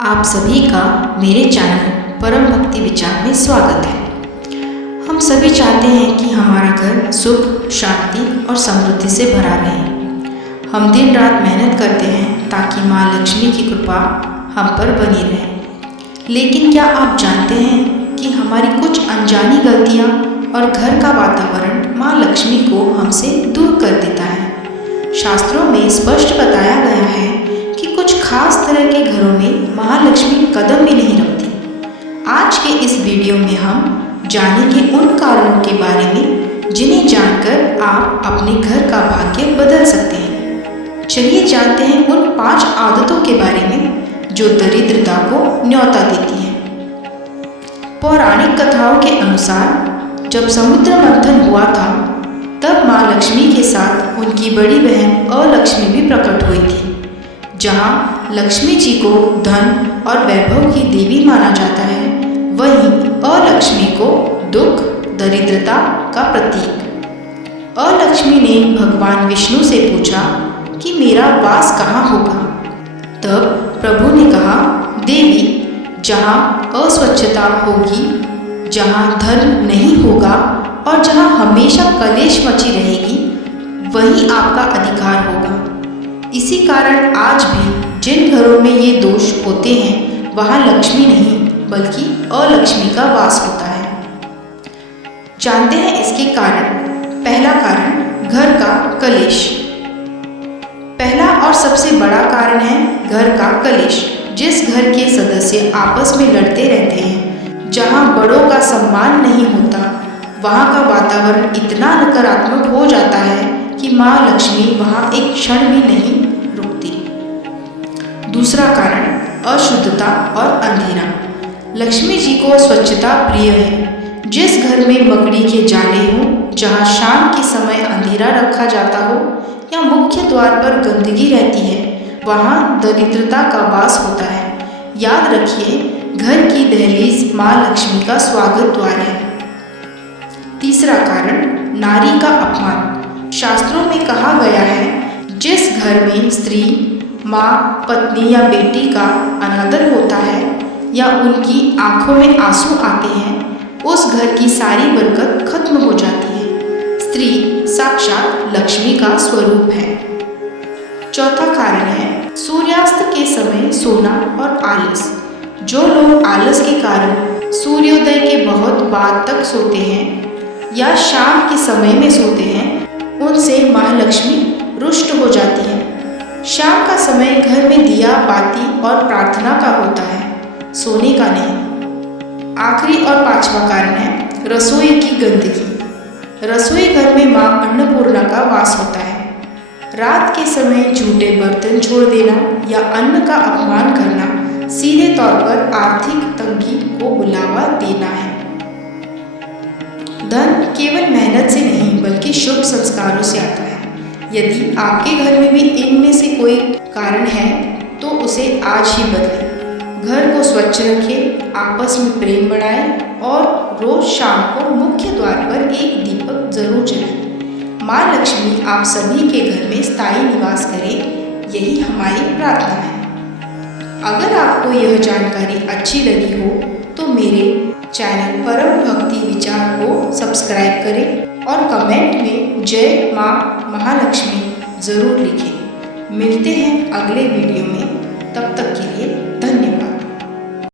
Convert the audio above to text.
आप सभी का मेरे चैनल परम भक्ति विचार में स्वागत है। हम सभी चाहते हैं कि हमारा घर सुख, शांति और समृद्धि से भरा रहे। हम दिन रात मेहनत करते हैं ताकि माँ लक्ष्मी की कृपा हम पर बनी रहे। लेकिन क्या आप जानते हैं कि हमारी कुछ अनजानी गलतियाँ और घर का वातावरण माँ लक्ष्मी को हमसे दूर कर देता है। शास्त्रों में स्पष्ट बताया गया है कि कुछ खास तरह के घरों में महालक्ष्मी कदम भी नहीं रखती। आज के इस वीडियो में हम जानेंगे उन कारणों के बारे में जिन्हें जानकर आप अपने घर का भाग्य बदल सकते हैं। चलिए जानते हैं उन 5 आदतों के बारे में जो दरिद्रता को न्योता देती हैं। पौराणिक कथाओं के अनुसार जब समुद्र मंथन हुआ था तब माँ लक्ष्मी के साथ उनकी बड़ी बहन अलक्ष्मी भी प्रकट हुई थी। जहाँ लक्ष्मी जी को धन और वैभव की देवी माना जाता है, वहीं अलक्ष्मी को दुख, दरिद्रता का प्रतीक। अलक्ष्मी ने भगवान विष्णु से पूछा कि मेरा वास कहाँ होगा। तब प्रभु ने कहा, देवी, जहाँ अस्वच्छता होगी, जहाँ धर्म नहीं होगा और जहाँ हमेशा कलेश मची रहेगी, वहीं आपका अधिकार होगा। इसी कारण आज भी जिन घरों में ये दोष होते हैं वहाँ लक्ष्मी नहीं बल्कि अलक्ष्मी का वास होता है। जानते हैं इसके कारण। पहला कारण, घर का कलेश। पहला और सबसे बड़ा कारण है घर का कलेश। जिस घर के सदस्य आपस में लड़ते रहते हैं, जहाँ बड़ों का सम्मान नहीं होता, वहाँ का वातावरण इतना नकारात्मक हो जाता है कि माँ लक्ष्मी वहाँ एक क्षण भी नहीं रुकती। दूसरा कारण, अशुद्धता और अंधेरा। लक्ष्मी जी को स्वच्छता प्रिय है। जिस घर में मकड़ी के जाले हों, जहाँ शाम के समय अंधेरा रखा जाता हो या मुख्य द्वार पर गंदगी रहती है, वहाँ दरिद्रता का वास होता है। याद रखिए, घर की दहलीज माँ लक्ष्मी का स्वागत द्वार है। तीसरा कारण, नारी का अपमान। शास्त्रों में कहा गया है, जिस घर में स्त्री, माँ, पत्नी या बेटी का अनादर होता है या उनकी आंखों में आंसू आते हैं, उस घर की सारी बरकत खत्म हो जाती है। स्त्री साक्षात लक्ष्मी का स्वरूप है। चौथा कारण है, सूर्यास्त के समय सोना और आलस। जो लोग आलस के कारण सूर्योदय के बहुत बाद तक सोते हैं या शाम के समय में सोते हैं, उनसे माँ लक्ष्मी रुष्ट हो जाती है। शाम का समय घर में दिया बाती और प्रार्थना का होता है, सोने का नहीं। आखिरी और 5वां कारण है, रसोई की गंदगी। रसोई घर में माँ अन्नपूर्णा का वास होता है। रात के समय झूठे बर्तन छोड़ देना या अन्न का अपमान करना सीधे तौर पर आर्थिक तंगी को बुलावा देना है। धन केवल मेहनत से नहीं बल्कि शुभ संस्कारों से आता है। यदि आपके घर में भी इनमें से कोई कारण है तो उसे आज ही बदलें। घर को स्वच्छ रखें, आपस में प्रेम बढ़ाएं और रोज शाम को मुख्य द्वार पर एक दीपक जरूर जलाएं। माँ लक्ष्मी आप सभी के घर में स्थायी निवास करें, यही हमारी प्रार्थना है। अगर आपको यह जानकारी अच्छी लगी हो तो मेरे चैनल परम भक्ति विचार को सब्सक्राइब करें और कमेंट में जय माँ महालक्ष्मी ज़रूर लिखें। मिलते हैं अगले वीडियो में।